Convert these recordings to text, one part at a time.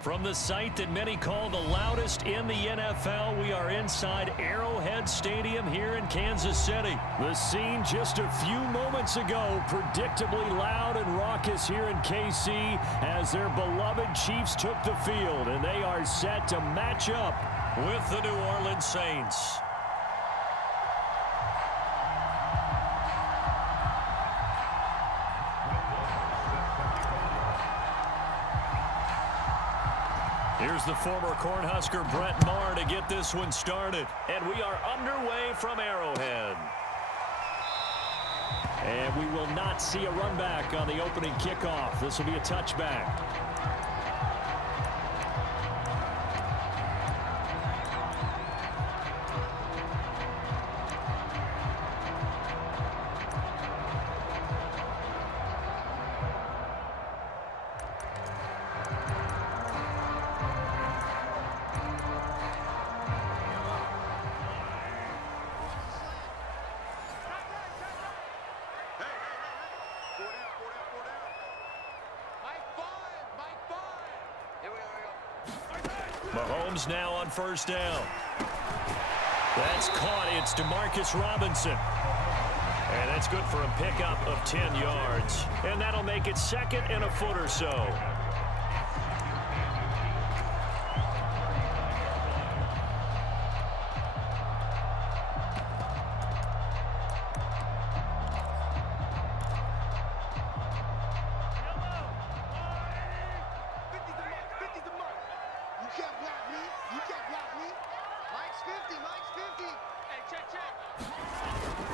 From the site that many call the loudest in the NFL, we are inside Arrowhead Stadium here in Kansas City. The scene just a few moments ago, predictably loud and raucous here in KC as their beloved Chiefs took the field, and they are set to match up with the New Orleans Saints. Here's the former Cornhusker Brett Maher to get this one started. And we are underway from Arrowhead. And we will not see a run back on the opening kickoff. This will be a touchback. Mahomes now on first down. That's caught. It's Demarcus Robinson. And that's good for a pickup of 10 yards. And that'll make it second and a foot or so.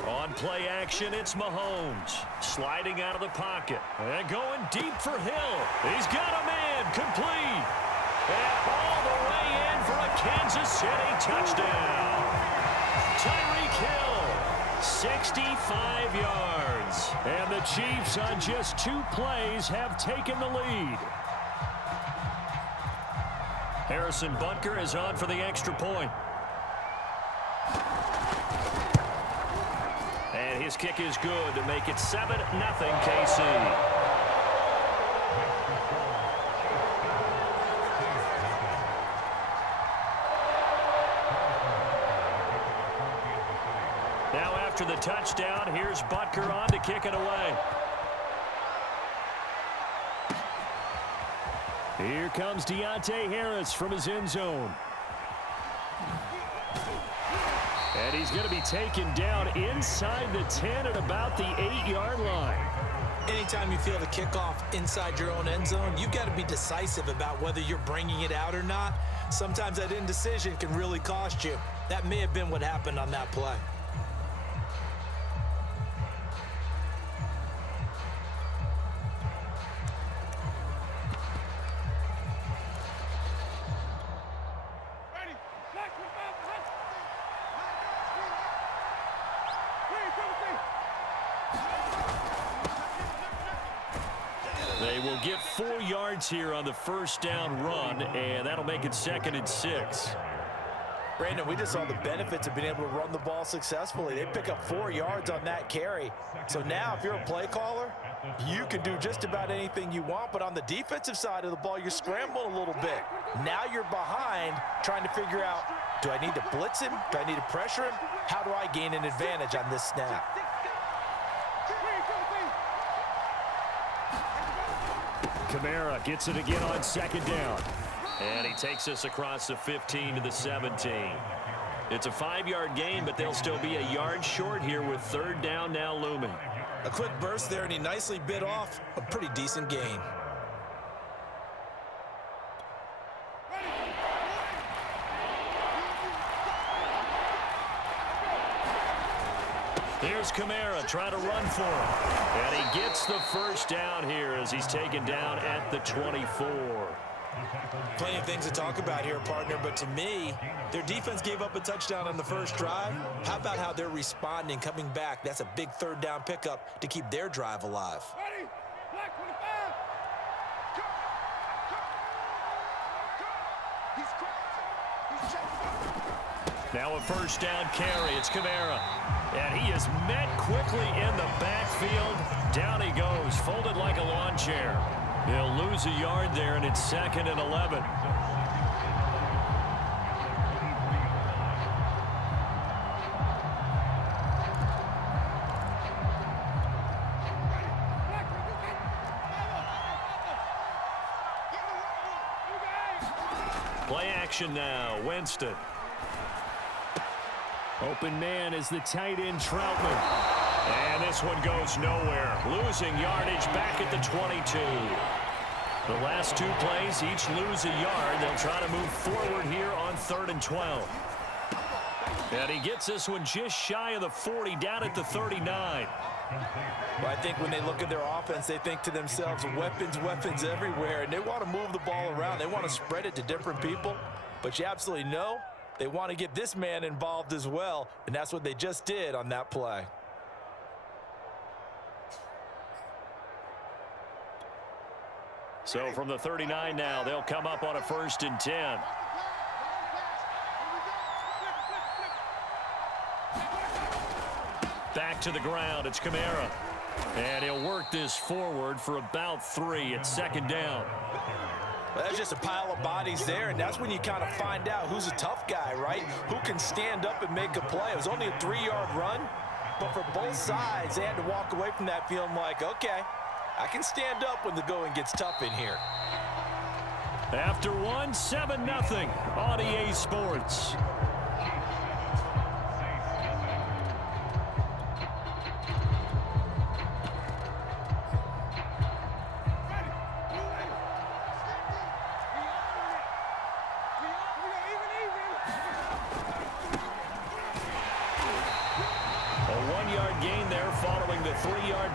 On play action, it's Mahomes. Sliding out of the pocket. And going deep for Hill. He's got a man. Complete. And all the way in for a Kansas City touchdown. Tyreek Hill, 65 yards. And the Chiefs on just 2 plays have taken the lead. Harrison Butker is on for the extra point. And his kick is good to make it 7-0 KC. Now after the touchdown, here's Butker on to kick it away. Here comes Deontay Harris from his end zone. And he's going to be taken down inside the 10 at about the 8-yard line. Anytime you feel the kickoff inside your own end zone, you've got to be decisive about whether you're bringing it out or not. Sometimes that indecision can really cost you. That may have been what happened on that play. They will get 4 yards here on the first down run, and that'll make it 2nd and 6. Brandon, we just saw the benefits of being able to run the ball successfully. They pick up 4 yards on that carry. So now if you're a play caller, you can do just about anything you want, but on the defensive side of the ball, you're scrambling a little bit. Now you're behind trying to figure out, do I need to blitz him? Do I need to pressure him? How do I gain an advantage on this snap? Kamara gets it again on 2nd down. And he takes us across the 15 to the 17. It's a 5-yard gain, but they'll still be a yard short here with 3rd down now looming. A quick burst there, and he nicely bit off a pretty decent gain. Here's Kamara trying to run for him. And he gets the first down here as he's taken down at the 24. Plenty of things to talk about here, partner, but to me, their defense gave up a touchdown on the first drive. How about how they're responding, coming back? That's a big 3rd down pickup to keep their drive alive. Now a first down carry. It's Kamara. And he is met quickly in the backfield. Down he goes, folded like a lawn chair. He'll lose a yard there, and it's 2nd and 11. Play action now. Winston. Open man is the tight end Troutman. And this one goes nowhere. Losing yardage back at the 22. The last 2 plays, each lose a yard. They'll try to move forward here on 3rd and 12. And he gets this one just shy of the 40, down at the 39. Well, I think when they look at their offense, they think to themselves, weapons, weapons everywhere, and they want to move the ball around. They want to spread it to different people, but you absolutely know they want to get this man involved as well, and that's what they just did on that play. So from the 39 now, they'll come up on a 1st and 10. Back to the ground, it's Kamara. And he'll work this forward for about 3 at 2nd down. Well, that's just a pile of bodies there, and that's when you kind of find out who's a tough guy, right? Who can stand up and make a play. It was only a 3-yard run, but for both sides, they had to walk away from that feeling like, okay, I can stand up when the going gets tough in here. After one, 7-0 on EA Sports.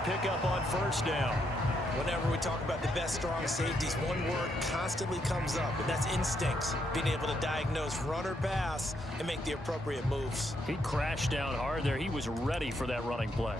Pickup on 1st down. Whenever we talk about the best strong safeties, one word constantly comes up, and that's instincts. Being able to diagnose run or pass and make the appropriate moves. He crashed down hard there. He was ready for that running play.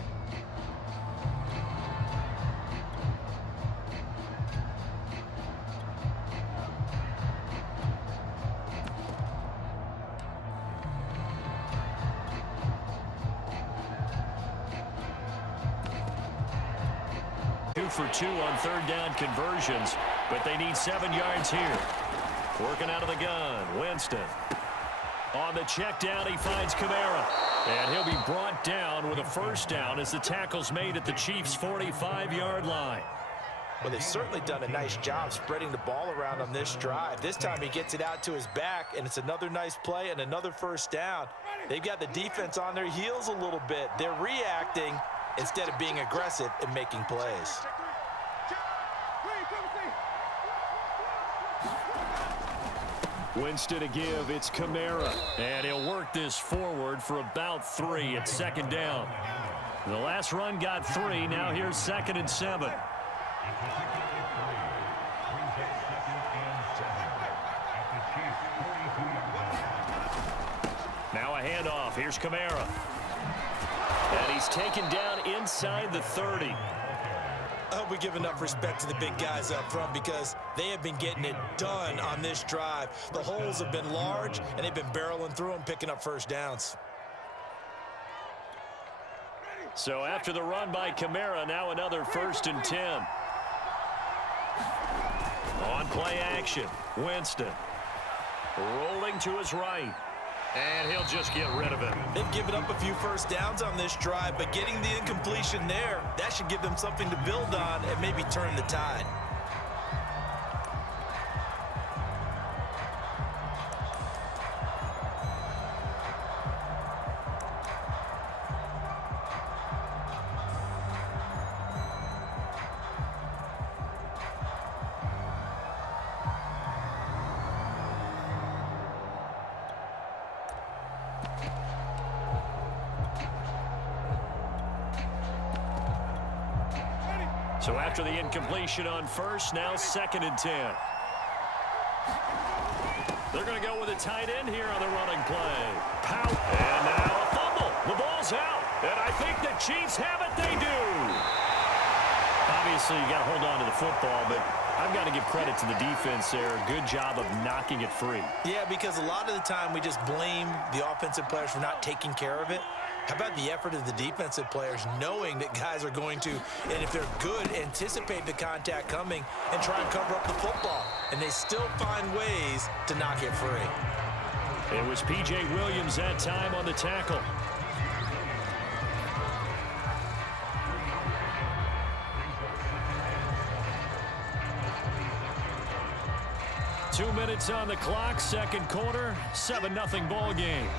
For 2 on 3rd down conversions, but they need 7 yards here. Working out of the gun, Winston. On the check down, he finds Kamara. And he'll be brought down with a 1st down as the tackle's made at the Chiefs' 45-yard line. Well, they've certainly done a nice job spreading the ball around on this drive. This time he gets it out to his back, and it's another nice play and another 1st down. They've got the defense on their heels a little bit. They're reacting instead of being aggressive and making plays. Winston to give, it's Kamara. And he'll work this forward for about 3 at 2nd down. The last run got 3, now here's 2nd and 7. Now a handoff, here's Kamara. And he's taken down inside the 30. I hope we give enough respect to the big guys up front because they have been getting it done on this drive. The holes have been large, and they've been barreling through them, picking up 1st downs. So after the run by Kamara, now another 1st and 10. On play action, Winston. Rolling to his right. And he'll just get rid of it. They've given up a few 1st downs on this drive, but getting the incompletion there, that should give them something to build on and maybe turn the tide. So after the incompletion on 1st, now 2nd and 10. They're going to go with a tight end here on the running play. Pout. And now a fumble. The ball's out. And I think the Chiefs have it. They do. Obviously, you got to hold on to the football, but I've got to give credit to the defense there. Good job of knocking it free. Yeah, because a lot of the time we just blame the offensive players for not taking care of it. How about the effort of the defensive players knowing that guys are going to, and if they're good, anticipate the contact coming and try and cover up the football. And they still find ways to knock it free. It was P.J. Williams that time on the tackle. Two minutes on the clock, second quarter, 7-0 ball game.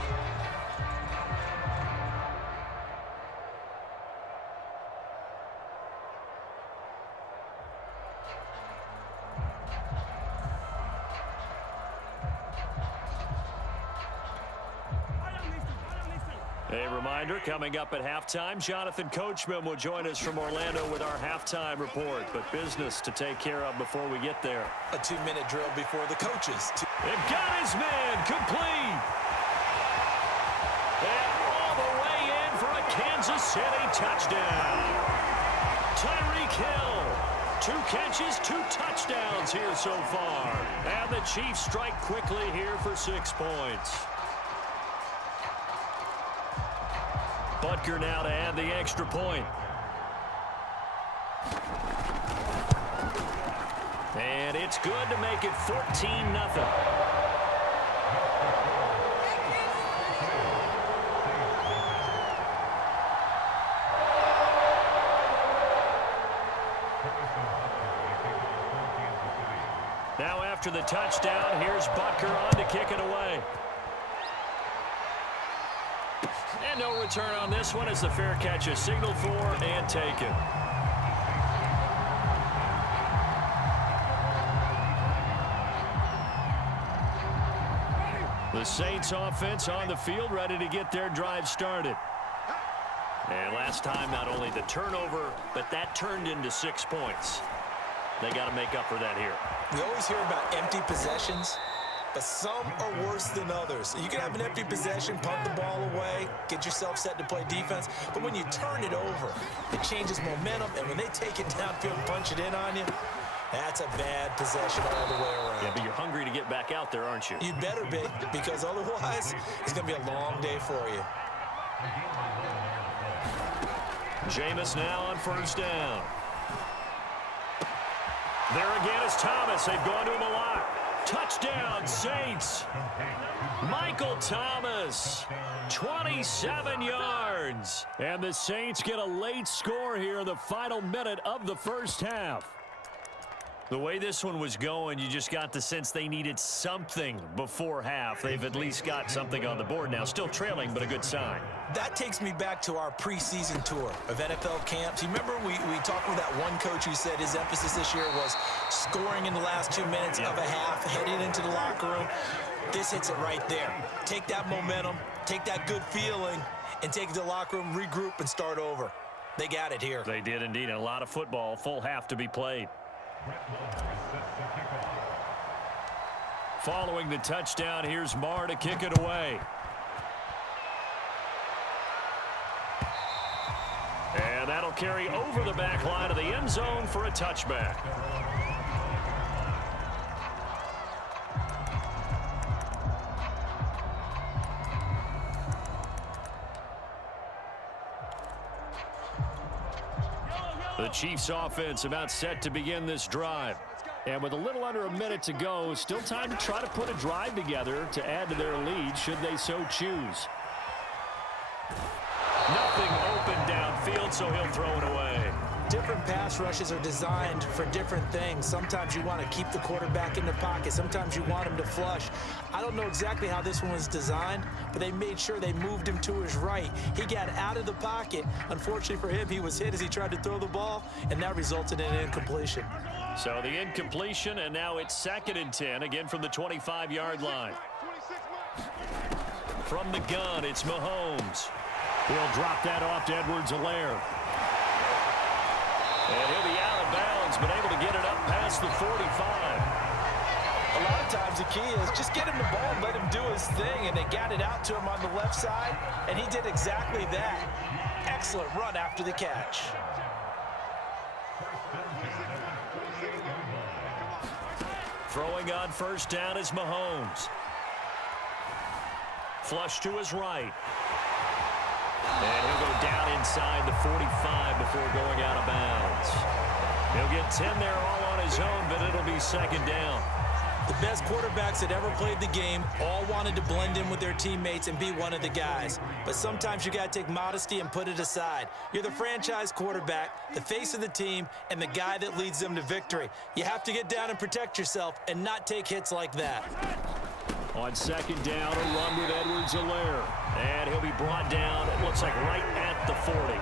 A reminder, coming up at halftime, Jonathan Coachman will join us from Orlando with our halftime report. But business to take care of before we get there. A 2-minute drill before the coaches. They've got his man complete. And all the way in for a Kansas City touchdown. Tyreek Hill. 2 catches, 2 touchdowns here so far. And the Chiefs strike quickly here for 6 points. Butker now to add the extra point. And it's good to make it 14-0. Now after the touchdown, here's Butker on to kick it away. And no return on this one as the fair catch is signaled for and taken. The Saints offense on the field, ready to get their drive started. And last time, not only the turnover, but that turned into 6 points. They got to make up for that here. We always hear about empty possessions, but some are worse than others. You can have an empty possession, punt the ball away, get yourself set to play defense, but when you turn it over, it changes momentum, and when they take it downfield and punch it in on you, that's a bad possession all the way around. Yeah, but you're hungry to get back out there, aren't you? You better be, because otherwise, it's going to be a long day for you. Jameis now on first down. There again is Thomas. They've gone to him a lot. Touchdown, Saints. Michael Thomas, 27 yards. And the Saints get a late score here in the final minute of the first half. The way this one was going, you just got the sense they needed something before half. They've at least got something on the board now. Still trailing, but a good sign. That takes me back to our preseason tour of NFL camps. You remember we talked with that one coach who said his emphasis this year was scoring in the last 2 minutes of a half, heading into the locker room. This hits it right there. Take that momentum, take that good feeling, and take it to the locker room, regroup, and start over. They got it here. They did indeed. A lot of football, full half to be played. Following the touchdown, here's Marr to kick it away. And that'll carry over the back line of the end zone for a touchback. The Chiefs offense about set to begin this drive. And with a little under a minute to go, still time to try to put a drive together to add to their lead should they so choose. Nothing open downfield, so he'll throw it away. Different pass rushes are designed for different things. Sometimes you want to keep the quarterback in the pocket. Sometimes you want him to flush. I don't know exactly how this one was designed, but they made sure they moved him to his right. He got out of the pocket. Unfortunately for him, he was hit as he tried to throw the ball, and that resulted in an incompletion. So the incompletion, and now it's 2nd and 10, again from the 25-yard line. From the gun, it's Mahomes. He'll drop that off to Edwards-Helaire. And he'll be out of bounds, but able to get it up past the 45. A lot of times the key is just get him the ball and let him do his thing, and they got it out to him on the left side, and he did exactly that. Excellent run after the catch. Throwing on first down is Mahomes. Flush to his right. And he'll go down inside the 45 before going out of bounds. He'll get 10 there all on his own, but it'll be second down. The best quarterbacks that ever played the game all wanted to blend in with their teammates and be one of the guys. But sometimes you got to take modesty and put it aside. You're the franchise quarterback, the face of the team, and the guy that leads them to victory. You have to get down and protect yourself and not take hits like that. On second down, a run with Edwards-Helaire. And he'll be brought down, it looks like right at the 40.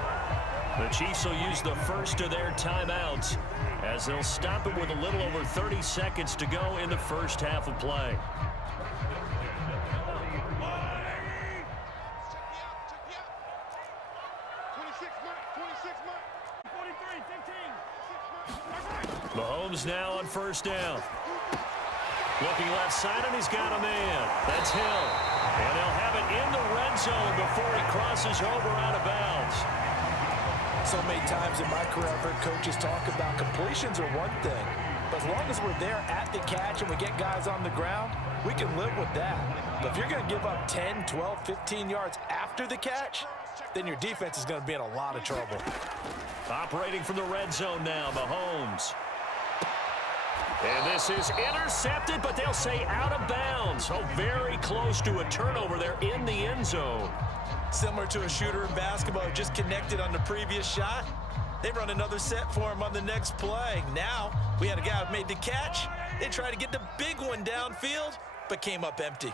The Chiefs will use the first of their timeouts as they'll stop it with a little over 30 seconds to go in the first half of play. Mahomes now on first down. Looking left side, and he's got a man. That's Hill. And they'll have it in the red zone before he crosses over out of bounds. So many times in my career, I've heard coaches talk about completions are one thing, but as long as we're there at the catch and we get guys on the ground, we can live with that. But if you're going to give up 10, 12, 15 yards after the catch, then your defense is going to be in a lot of trouble. Operating from the red zone now, Mahomes. And this is intercepted, but they'll say out of bounds. Oh, very close to a turnover there in the end zone. Similar to a shooter in basketball who just connected on the previous shot. They run another set for him on the next play. Now, we had a guy who made the catch. They tried to get the big one downfield, but came up empty.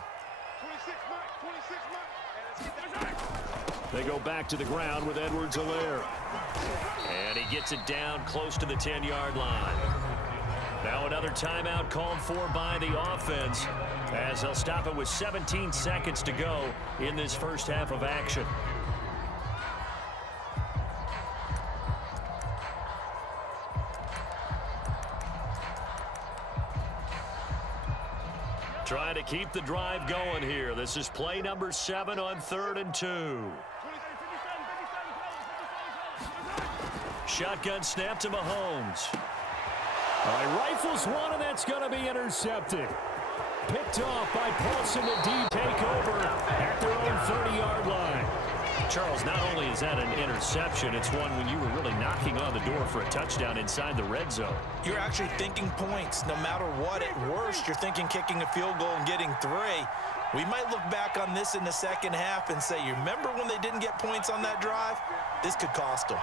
They go back to the ground with Edwards-Helaire. And he gets it down close to the 10-yard line. Now another timeout called for by the offense as they'll stop it with 17 seconds to go in this first half of action. Trying to keep the drive going here. This is play number 7 on 3rd and 2. Shotgun snap to Mahomes. All right, rifles one, and that's going to be intercepted. Picked off by Paulson. The D take over at their own 30-yard line. Charles, not only is that an interception, it's one when you were really knocking on the door for a touchdown inside the red zone. You're actually thinking points. No matter what, at worst, you're thinking kicking a field goal and getting 3. We might look back on this in the second half and say, you remember when they didn't get points on that drive? This could cost them.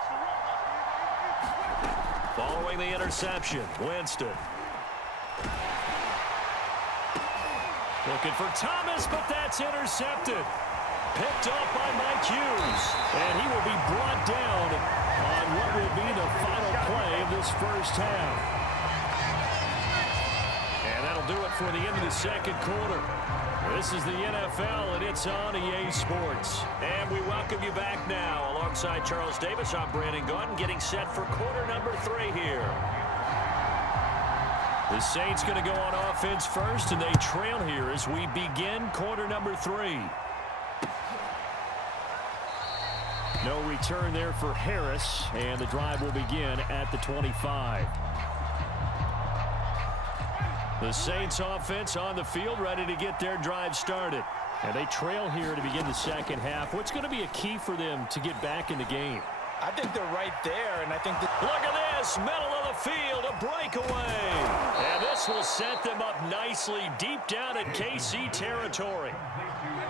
Following the interception, Winston. Looking for Thomas, but that's intercepted. Picked off by Mike Hughes. And he will be brought down on what will be the final play of this first half. And that'll do it for the end of the second quarter. This is the NFL, and it's on EA Sports. And we welcome you back now. Alongside Charles Davis, I'm Brandon Gunn, getting set for quarter number 3 here. The Saints going to go on offense first, and they trail here as we begin quarter number 3. No return there for Harris, and the drive will begin at the 25. The Saints offense on the field, ready to get their drive started. And they trail here to begin the second half. What's going to be a key for them to get back in the game? I think they're right there, and I think that... Look at this, middle of the field, a breakaway. And this will set them up nicely deep down in KC territory.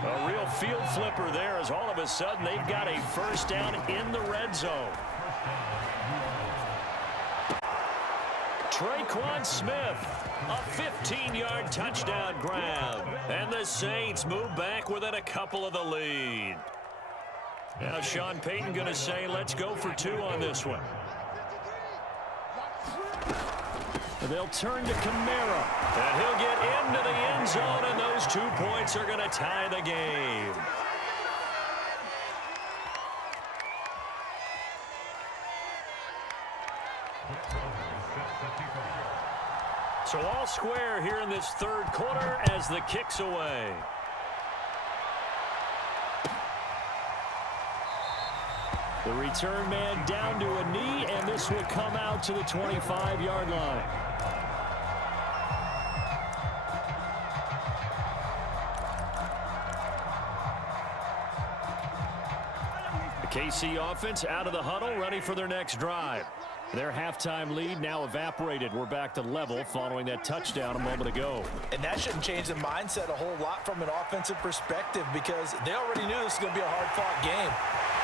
A real field flipper there as all of a sudden they've got a first down in the red zone. Traquan Smith, a 15-yard touchdown grab. And the Saints move back within a couple of the lead. Now Sean Payton going to say, let's go for 2 on this one. They'll turn to Kamara. And he'll get into the end zone, and those 2 points are going to tie the game. So all square here in this third quarter as the kick's away. The return man down to a knee, and this will come out to the 25-yard line. KC offense out of the huddle, ready for their next drive. Their halftime lead now evaporated. We're back to level following that touchdown a moment ago. And that shouldn't change the mindset a whole lot from an offensive perspective because they already knew this was going to be a hard-fought game.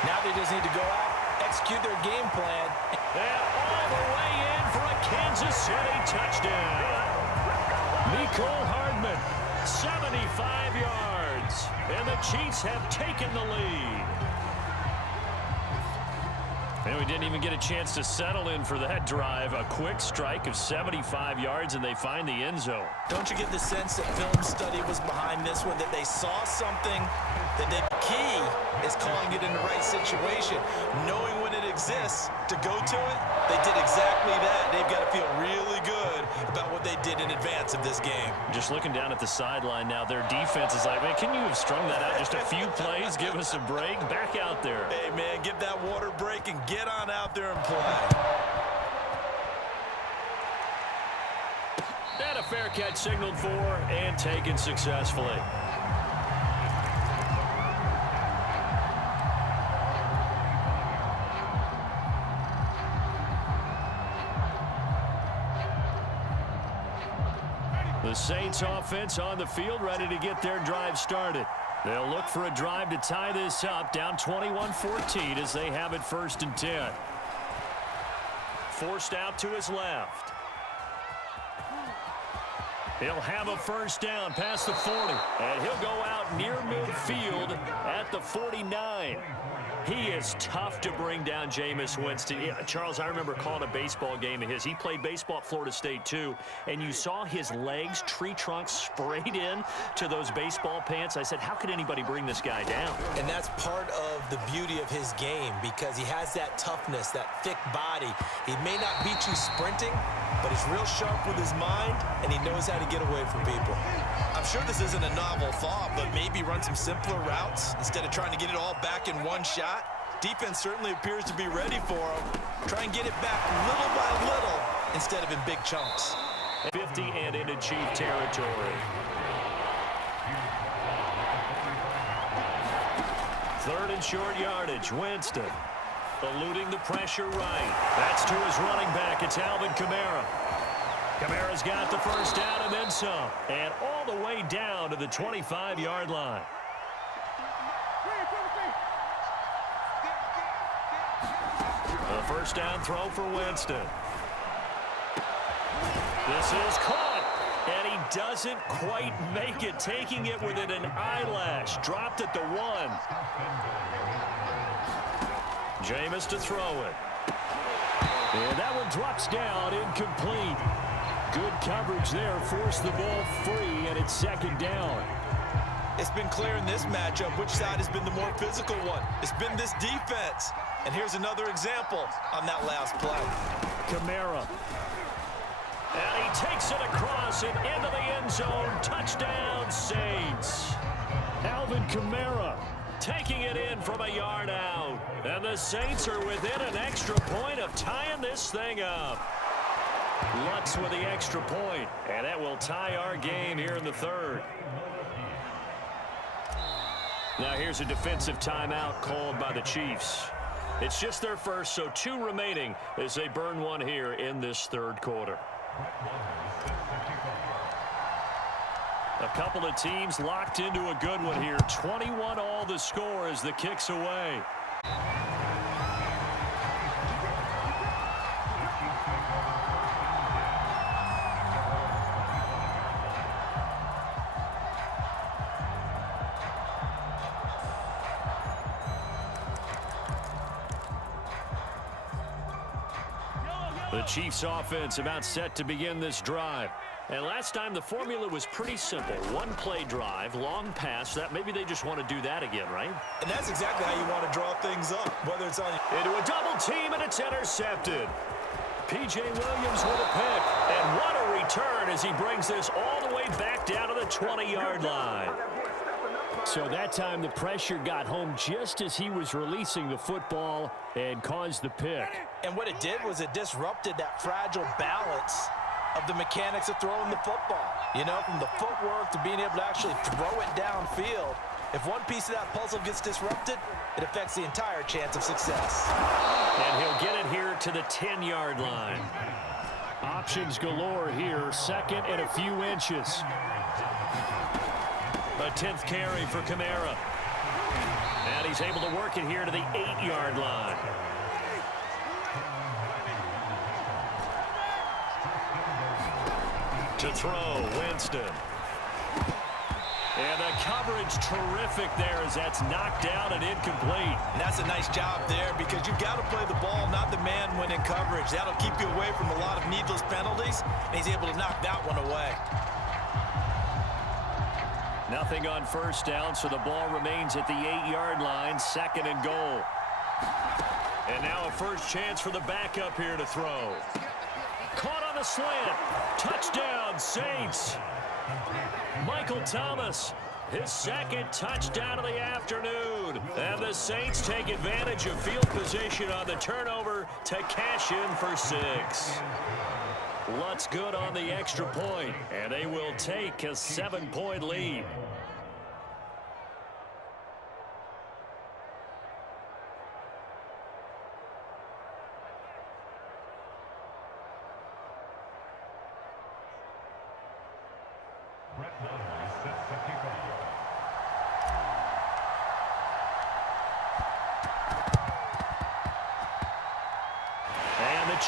Now they just need to go out, execute their game plan. And all the way in for a Kansas City touchdown. Mecole Hardman, 75 yards. And the Chiefs have taken the lead. And we didn't even get a chance to settle in for that drive. A quick strike of 75 yards, and they find the end zone. Don't you get the sense that film study was behind this one, that they saw something, that the key is calling it in the right situation, knowing when it exists to go to it? They did exactly that. They've got to feel really good about what they did in advance of this game. Just looking down at the sideline now, their defense is like, man, can you have strung that out just a few plays? Give us a break. Back out there. Hey, man, give that water break and get on out there and play. And a fair catch signaled for and taken successfully. The Saints offense on the field, ready to get their drive started. They'll look for a drive to tie this up, down 21-14 as they have it 1st and 10. Forced out to his left. He'll have a first down past the 40, and he'll go out near midfield at the 49. He is tough to bring down, Jameis Winston. Charles, I remember calling a baseball game of his. He played baseball at Florida State, too, and you saw his legs, tree trunks sprayed in to those baseball pants. I said, how could anybody bring this guy down? And that's part of the beauty of his game because he has that toughness, that thick body. He may not beat you sprinting, but he's real sharp with his mind, and he knows how to get away from people. I'm sure this isn't a novel thought, but maybe run some simpler routes instead of trying to get it all back in one shot. Defense certainly appears to be ready for him. Try and get it back little by little instead of in big chunks. 50 and into Chief territory. 3rd and short yardage. Winston eluding the pressure right. That's to his running back. It's Alvin Kamara. Kamara's got the first down and then some. And all the way down to the 25-yard line. The first down throw for Winston. This is caught, and he doesn't quite make it, taking it within an eyelash. Dropped at the 1. Jameis to throw it. And that one drops down, incomplete. Good coverage there, forced the ball free, and it's 2nd down. It's been clear in this matchup which side has been the more physical one. It's been this defense. And here's another example on that last play. Kamara. And he takes it across and into the end zone. Touchdown, Saints. Alvin Kamara taking it in from a yard out. And the Saints are within an extra point of tying this thing up. Lutz with the extra point, and that will tie our game here in the 3rd. Now here's a defensive timeout called by the Chiefs. It's just their first, so 2 remaining as they burn one here in this 3rd quarter. A couple of teams locked into a good one here. 21 all the score as the kick's away. The Chiefs offense about set to begin this drive. And last time the formula was pretty simple. 1-play drive, long pass. That maybe they just want to do that again, right? And that's exactly how you want to draw things up, whether it's on into a double team, and it's intercepted. P.J. Williams with a pick. And what a return as he brings this all the way back down to the 20-yard line. So that time the pressure got home just as he was releasing the football and caused the pick. And what it did was it disrupted that fragile balance of the mechanics of throwing the football. You know, from the footwork to being able to actually throw it downfield. If one piece of that puzzle gets disrupted, it affects the entire chance of success. And he'll get it here to the 10-yard line. Options galore here, second and a few inches. A 10th carry for Kamara. And he's able to work it here to the 8-yard line. To throw, Winston. And the coverage terrific there as that's knocked down and incomplete. And that's a nice job there because you've got to play the ball, not the man when in coverage. That'll keep you away from a lot of needless penalties, and he's able to knock that one away. Nothing on first down, so the ball remains at the 8-yard line, second and goal. And now a first chance for the backup here to throw. Caught on the slant. Touchdown, Saints. Michael Thomas, his second touchdown of the afternoon. And the Saints take advantage of field position on the turnover to cash in for 6. Lutz good on the extra point, and they will take a 7-point lead.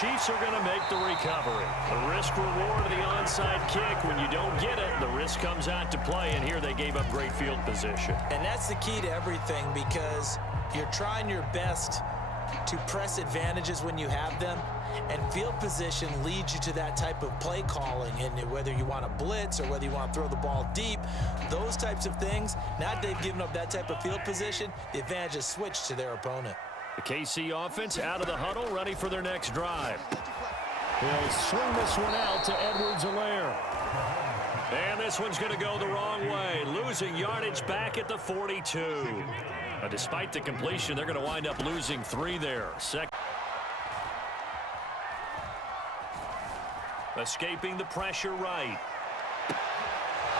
Chiefs are going to make the recovery. The risk-reward of the onside kick. When you don't get it, the risk comes out to play, and here they gave up great field position. And that's the key to everything because you're trying your best to press advantages when you have them, and field position leads you to that type of play calling. And whether you want to blitz or whether you want to throw the ball deep, those types of things, now that they've given up that type of field position, the advantage is switched to their opponent. The KC offense out of the huddle, ready for their next drive. He'll swing this one out to Edwards-Helaire. And this one's going to go the wrong way, losing yardage back at the 42. Despite the completion, they're going to wind up losing 3 there. Escaping the pressure right.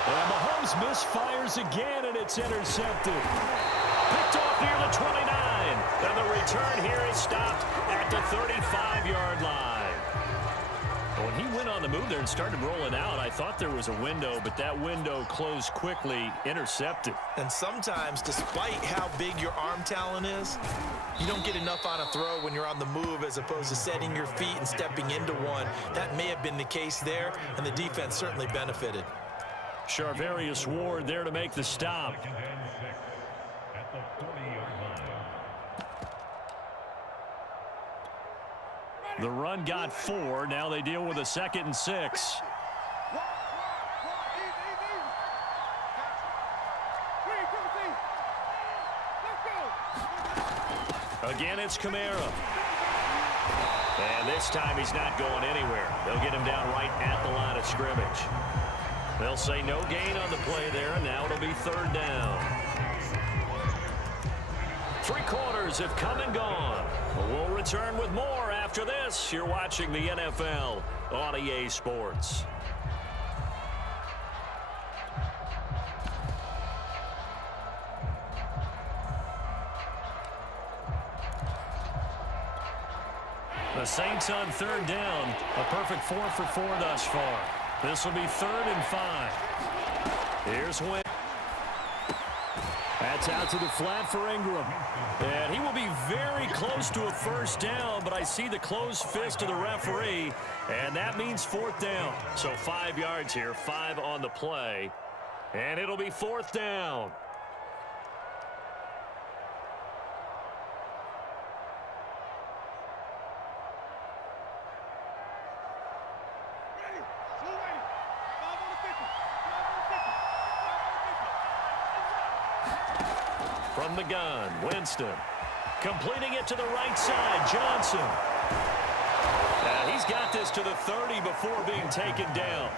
And Mahomes misfires again, and it's intercepted. Picked off near the 29. And the return here is stopped at the 35-yard line. When he went on the move there and started rolling out, I thought there was a window, but that window closed quickly, intercepted. And sometimes, despite how big your arm talent is, you don't get enough on a throw when you're on the move as opposed to setting your feet and stepping into one. That may have been the case there, and the defense certainly benefited. Charvarius Ward there to make the stop. The run got 4. Now they deal with a 2nd and 6. Again, it's Kamara. And this time he's not going anywhere. They'll get him down right at the line of scrimmage. They'll say no gain on the play there, and now it'll be 3rd down. 3 quarters have come and gone. We'll return with more after this. You're watching the NFL on EA Sports. The Saints on 3rd down. A perfect 4 for 4 thus far. This will be 3rd and 5. Here's Wynn. That's out to the flat for Ingram. And he will be very close to a 1st down, but I see the closed fist of the referee, and that means 4th down. So 5 yards here, 5 on the play, and it'll be 4th down. From the gun, Winston. Completing it to the right side, Johnson. He's got this to the 30 before being taken down.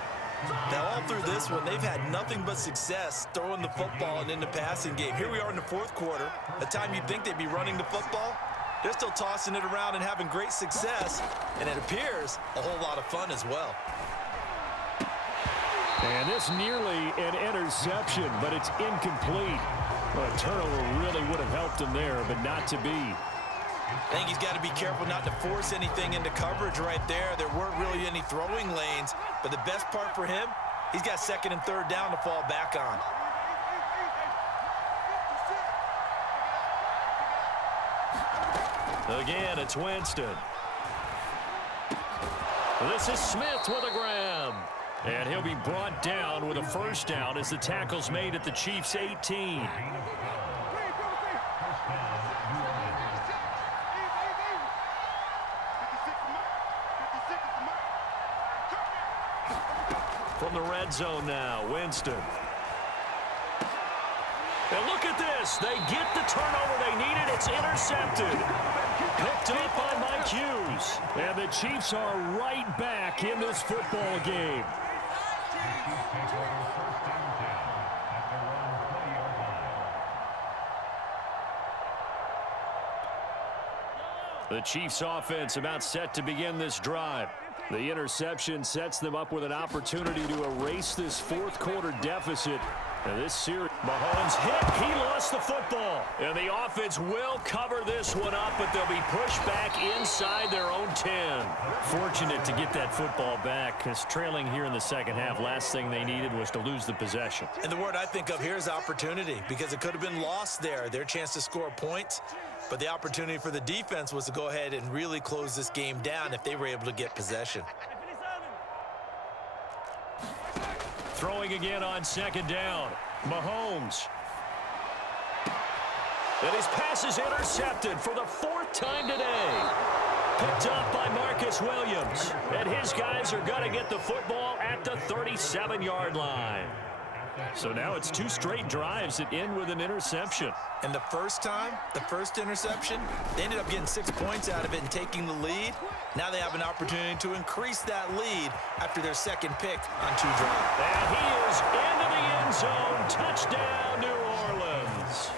Now, all through this one, they've had nothing but success throwing the football and in the passing game. Here we are in the 4th quarter, a time you'd think they'd be running the football. They're still tossing it around and having great success, and it appears a whole lot of fun as well. And this nearly an interception, but it's incomplete. Well, a turnover really would have helped him there, but not to be. I think he's got to be careful not to force anything into coverage right there. There weren't really any throwing lanes, but the best part for him, he's got second and third down to fall back on. Again, it's Winston. This is Smith with a grab. And he'll be brought down with a first down as the tackle's made at the Chiefs' 18. From the red zone now, Winston. And look at this. They get the turnover they needed. It's intercepted. Picked up by Mike Hughes. And the Chiefs are right back in this football game. The Chiefs offense about set to begin this drive. The interception sets them up with an opportunity to erase this fourth quarter deficit. And this series, Mahomes hit. He lost the football. And the offense will cover this one up, but they'll be pushed back inside their own 10. Fortunate to get that football back, because trailing here in the second half, last thing they needed was to lose the possession. And the word I think of here is opportunity, because it could have been lost there. Their chance to score points. But the opportunity for the defense was to go ahead and really close this game down if they were able to get possession. Throwing again on second down. Mahomes. And his pass is intercepted for the fourth time today. Picked up by Marcus Williams. And his guys are going to get the football at the 37-yard line. So now it's two straight drives that end with an interception. And the first time, the first interception, they ended up getting 6 points out of it and taking the lead. Now they have an opportunity to increase that lead after their second pick on 2 drives. And he is into the end zone. Touchdown, New Orleans.